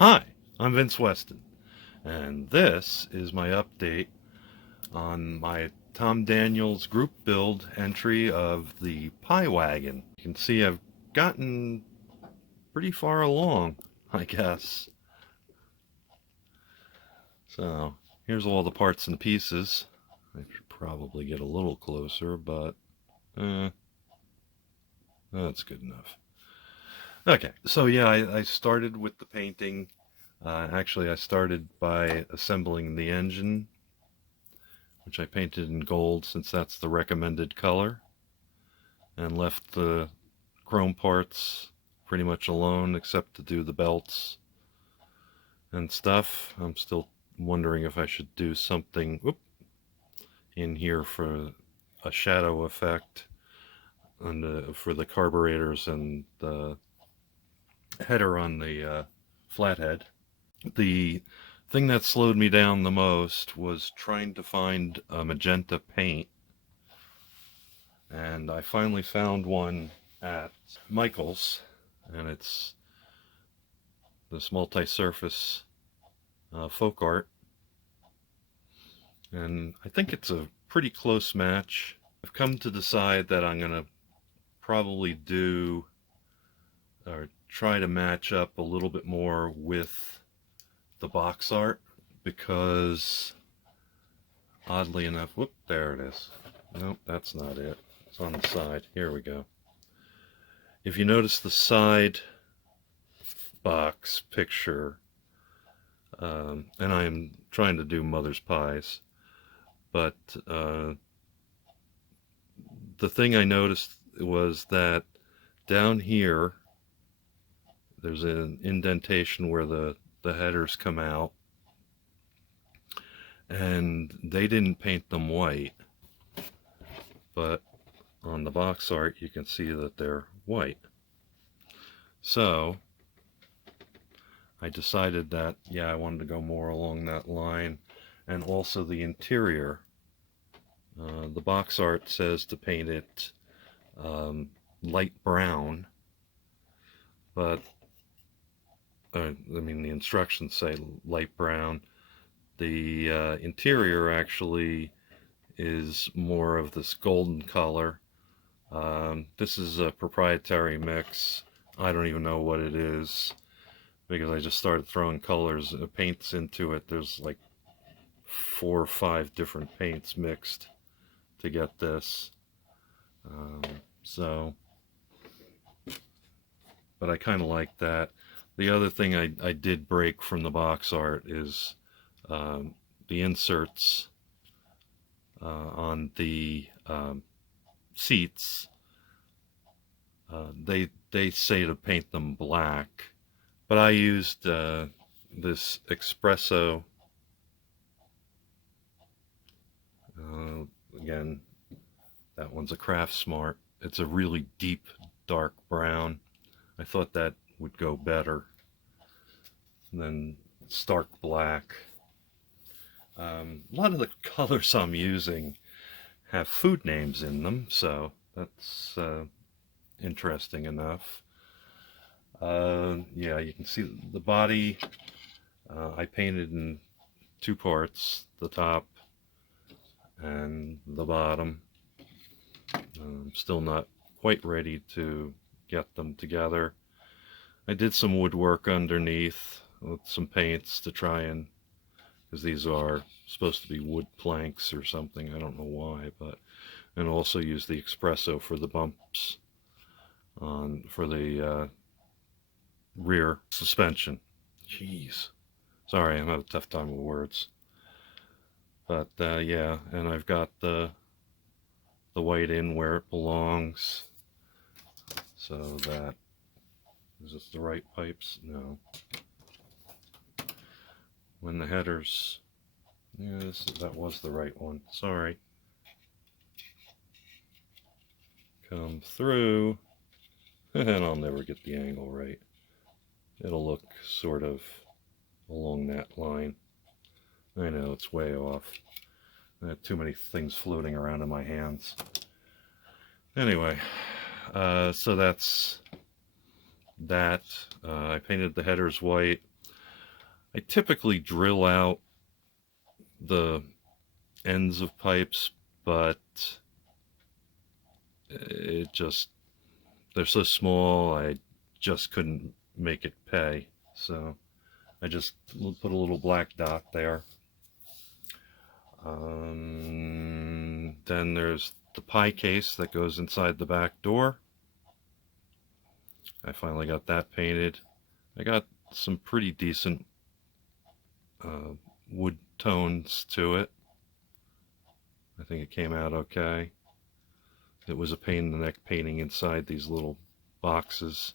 Hi, I'm Vince Weston, and this is my update on my Tom Daniels group build entry of the Pi Wagon. You can see I've gotten pretty far along, I guess. So here's all the parts and pieces. I should probably get a little closer, but that's good enough. Okay, so yeah, I started with the painting. Actually, I started by assembling the engine, which I painted in gold since that's the recommended color, and left the chrome parts pretty much alone except to do the belts and stuff. I'm still wondering if I should do something in here for a shadow effect and for the carburetors and the header on the flathead. The thing that slowed me down the most was trying to find a magenta paint, and I finally found one at Michael's, and it's this multi-surface folk art, and I think it's a pretty close match. I've come to decide that I'm going to probably do or try to match up a little bit more with the box art, because oddly enough, whoop, there it is. Nope, that's not it. It's on the side. Here we go. If you notice the side box picture, and I am trying to do mother's pies, but the thing I noticed was that down here there's an indentation where the headers come out, and they didn't paint them white, but on the box art you can see that they're white. So I decided that, yeah, I wanted to go more along that line. And also the interior. The box art says to paint it light brown, but I mean, the instructions say light brown. The interior actually is more of this golden color. This is a proprietary mix. I don't even know what it is, because I just started throwing colors, paints into it. There's like 4 or 5 different paints mixed to get this. So, but I kind of like that. The other thing I did break from the box art is the inserts on the seats. They say to paint them black, but I used this espresso. Again, that one's a Craft Smart. It's a really deep dark brown. I thought that would go better than stark black. A lot of the colors I'm using have food names in them, so that's interesting enough. Yeah, you can see the body. I painted in 2 parts, the top and the bottom. I'm still not quite ready to get them together. I did some woodwork underneath with some paints to try and, because these are supposed to be wood planks or something, I don't know why, but, and also use the espresso for the bumps for the rear suspension. Jeez, sorry, I'm having a tough time with words. But yeah, and I've got the white in where it belongs, so that, is this the right pipes? No. When the headers, yeah, that was the right one, sorry, come through, and I'll never get the angle right. It'll look sort of along that line. I know, it's way off. I had too many things floating around in my hands. Anyway, so that's that. I painted the headers white. I typically drill out the ends of pipes, but it just, they're so small, I just couldn't make it pay. So I just put a little black dot there. Then there's the pie case that goes inside the back door. I finally got that painted. I got some pretty decent wood tones to it. I think it came out okay. It was a pain in the neck painting inside these little boxes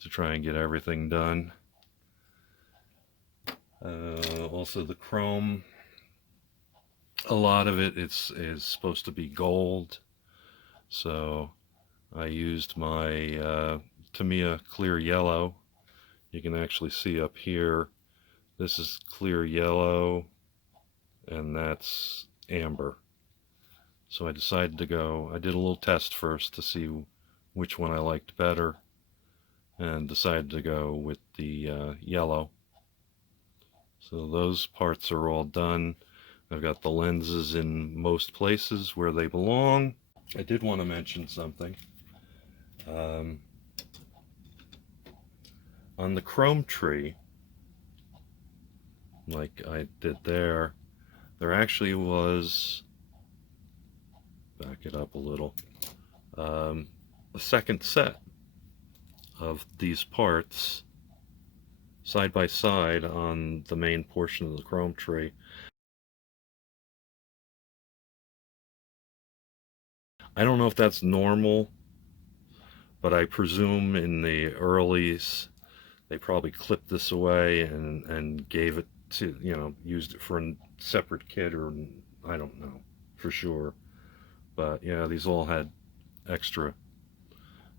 to try and get everything done. Also the chrome, a lot of it is supposed to be gold, so I used my Tamiya clear yellow. You can actually see up here, this is clear yellow and that's amber. So I decided to go, I did a little test first to see which one I liked better, and decided to go with the yellow. So those parts are all done. I've got the lenses in most places where they belong. I did want to mention something. On the chrome tree, like I did there actually was, back it up a little, a second set of these parts side by side on the main portion of the chrome tree. I don't know if that's normal, but I presume in the earlies they probably clipped this away and gave it to, you know, used it for a separate kit, or I don't know for sure. But yeah, these all had extra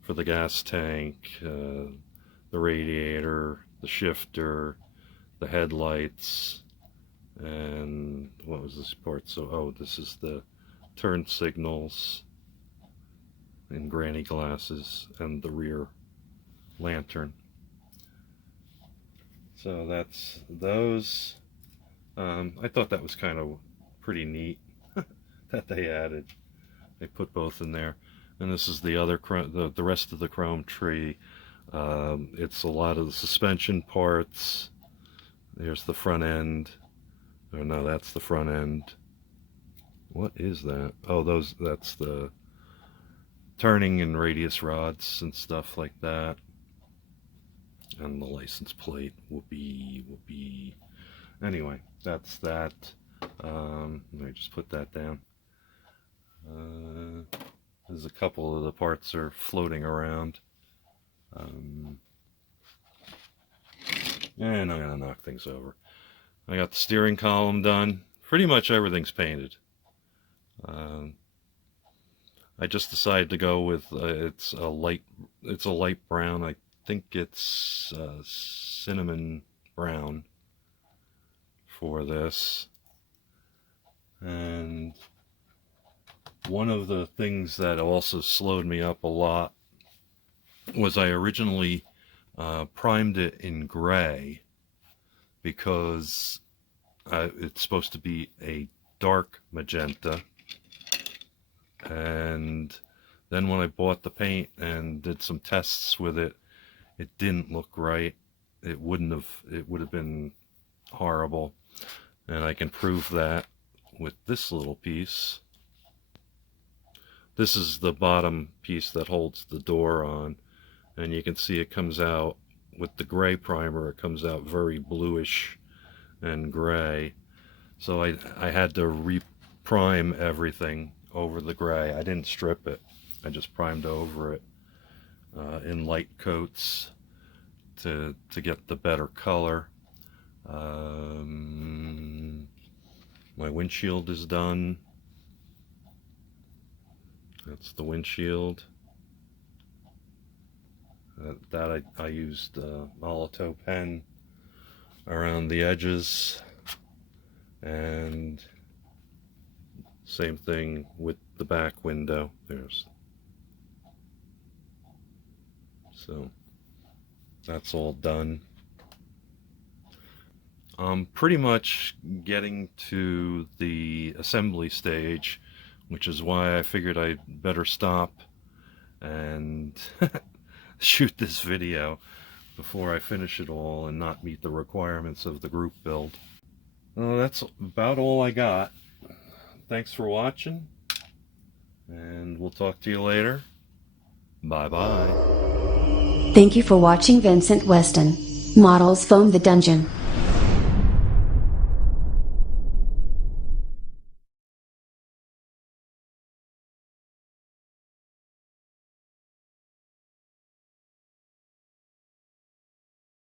for the gas tank, the radiator, the shifter, the headlights, and what was this part? So, oh, this is the turn signals and granny glasses and the rear lantern. So that's those. I thought that was kind of pretty neat that they added. They put both in there. And this is the other, the rest of the chrome tree. It's a lot of the suspension parts. There's the front end. Oh no, that's the front end. What is that? Oh, that's the turning and radius rods and stuff like that. And the license plate, whoopee, whoopee. Anyway, that's that. Let me just put that down. There's a couple of the parts are floating around. And I'm going to knock things over. I got the steering column done. Pretty much everything's painted. I just decided to go with it's a light brown. I think it's cinnamon brown for this. And one of the things that also slowed me up a lot was I originally primed it in gray because it's supposed to be a dark magenta. And then when I bought the paint and did some tests with it, it didn't look right. It would have been horrible. And I can prove that with this little piece. This is the bottom piece that holds the door on, and you can see it comes out with the gray primer. It comes out very bluish and gray. So I had to re-prime everything over the gray. I didn't strip it. I just primed over it in light coats to get the better color. My windshield is done. That's the windshield. That I used Molotow pen around the edges, and same thing with the back window. So that's all done. I'm pretty much getting to the assembly stage, which is why I figured I'd better stop and shoot this video before I finish it all and not meet the requirements of the group build. Well, that's about all I got. Thanks for watching, and we'll talk to you later. Bye-bye. Thank you for watching Vincent Weston Models Foam the Dungeon.